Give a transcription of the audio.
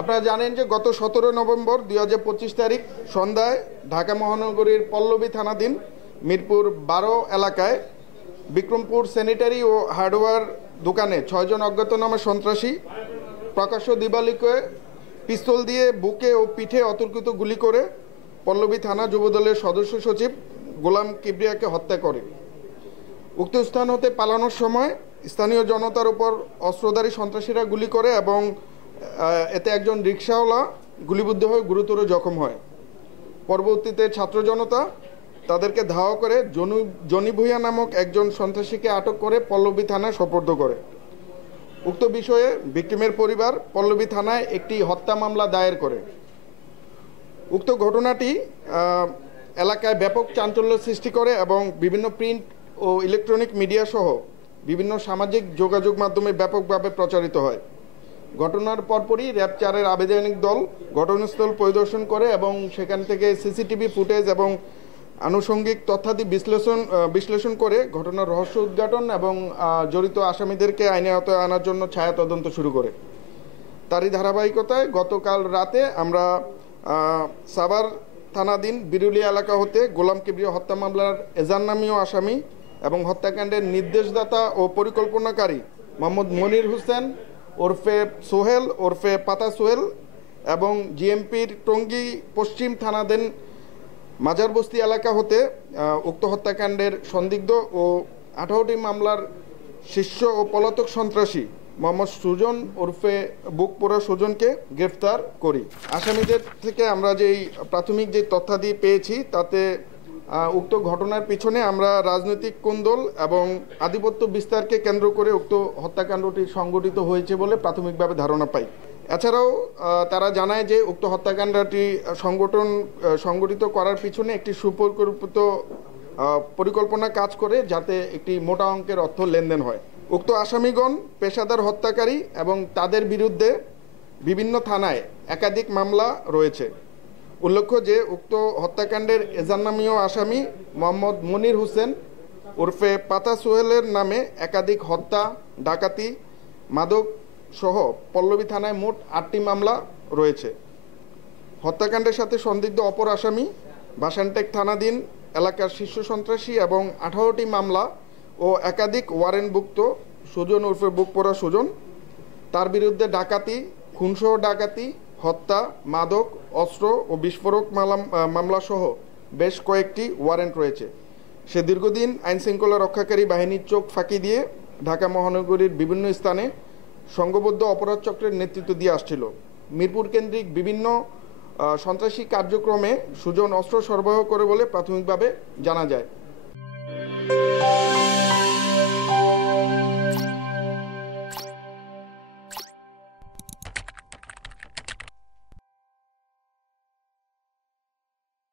আপনারা জানেন যে গত 17 নভেম্বর 2025 তারিখ সন্ধ্যায় ঢাকা মহানগরীর পল্লবী থানাধীন মিরপুর 12 এলাকায় বিক্রমপুর স্যানিটারি ও হার্ডওয়্যার দোকানে 6 জন অজ্ঞাতনামা সন্ত্রাসী প্রকাশ্য দিবালোকে পিস্তল দিয়ে বুকে ও পিঠে অতর্কিত গুলি করে পল্লবী থানা যুবদলের সদস্য সচিব গোলাম কিবরিয়াকে হত্যা করে। উক্ত স্থান হতে পালানোর সময় স্থানীয় জনতার উপর অস্ত্রধারী সন্ত্রাসীরা গুলি করে এবং এতে একজন রিকশাওয়ালা গুলিবিদ্ধ হয়ে গুরুতর জখম হয়। পরবর্তীতে ছাত্র জনতা তাদেরকে ধাওয়া করে জনি ভূঁইয়া নামক একজন সন্ত্রাসীকে আটক করে পল্লবী থানায় সোপর্দ করে। উক্ত বিষয়ে ভিকটিমের পরিবার পল্লবী থানায় একটি হত্যা মামলা দায়ের করে। উক্ত ঘটনাটি এলাকায় ব্যাপক চাঞ্চল্য সৃষ্টি করে এবং বিভিন্ন প্রিন্ট ও ইলেকট্রনিক মিডিয়া সহ বিভিন্ন সামাজিক যোগাযোগ মাধ্যমে ব্যাপকভাবে প্রচারিত হয়। ঘটনার পরপরই র্যাব 4-এর আবেদনিক দল ঘটনাস্থল পরিদর্শন করে এবং সেখান থেকে সিসিটিভি ফুটেজ এবং আনুষঙ্গিক তথ্যাদি বিশ্লেষণ করে ঘটনার রহস্য উদ্ঘাটন এবং জড়িত আসামিদেরকে আইনের আওতায় আনার জন্য ছায়া তদন্ত শুরু করে। তারই ধারাবাহিকতায় গতকাল রাতে আমরা সাভার থানাধীন বিরুলিয়া এলাকা হতে গোলাম কিবরিয়া হত্যা মামলার এজান নামীয় আসামি এবং হত্যাকাণ্ডের নির্দেশদাতা ও পরিকল্পনাকারী মোহাম্মদ মনির হোসেন ওরফে সোহেল ওরফে পাতা সোহেল এবং জিএমপির টঙ্গী পশ্চিম থানাধীন মাজারবস্তি এলাকা হতে উক্ত হত্যাকাণ্ডের সন্দিগ্ধ ও 18টি মামলার শীর্ষ ও পলাতক সন্ত্রাসী মোহাম্মদ সুজন ওরফে বুকপোড়া সুজনকে গ্রেফতার করি। আসামিদের থেকে আমরা যেই প্রাথমিক যে তথ্যাদি পেয়েছি তাতে উক্ত ঘটনার পিছনে আমরা রাজনৈতিক কোন্দল এবং আধিপত্য বিস্তারকে কেন্দ্র করে উক্ত হত্যাকাণ্ডটি সংগঠিত হয়েছে বলে প্রাথমিকভাবে ধারণা পাই। এছাড়াও তারা জানায় যে উক্ত হত্যাকাণ্ডটি সংগঠিত করার পিছনে একটি সুপরিকল্পিত পরিকল্পনা কাজ করে যাতে একটি মোটা অঙ্কের অর্থ লেনদেন হয়। উক্ত আসামিগণ পেশাদার হত্যাকারী এবং তাদের বিরুদ্ধে বিভিন্ন থানায় একাধিক মামলা রয়েছে। উল্লেখ্য যে উক্ত হত্যাকাণ্ডের এজান নামীয় আসামি মোহাম্মদ মনির হোসেন ওরফে পাতা সোহেলের নামে একাধিক হত্যা, ডাকাতি, মাদক সহ পল্লবী থানায় মোট 8টি মামলা রয়েছে। হত্যাকাণ্ডের সাথে সন্দিগ্ধ অপর আসামি বাসানটেক থানাধীন এলাকার শীর্ষ সন্ত্রাসী এবং 18টি মামলা ও একাধিক ওয়ারেন্টভুক্ত সুজন ওরফে বুকপোড়া সুজন, তার বিরুদ্ধে ডাকাতি, খুনসহ ডাকাতি, হত্যা, মাদক, অস্ত্র ও বিস্ফোরক মামলা সহ বেশ কয়েকটি ওয়ারেন্ট রয়েছে। সে দীর্ঘদিন আইনশৃঙ্খলা রক্ষাকারী বাহিনীর চোখ ফাঁকি দিয়ে ঢাকা মহানগরীর বিভিন্ন স্থানে সংঘবদ্ধ অপরাধ চক্রের নেতৃত্ব দিয়ে আসছিল। মিরপুর কেন্দ্রিক বিভিন্ন সন্ত্রাসী কার্যক্রমে সুজন অস্ত্র সরবরাহ করে বলে প্রাথমিকভাবে জানা যায়।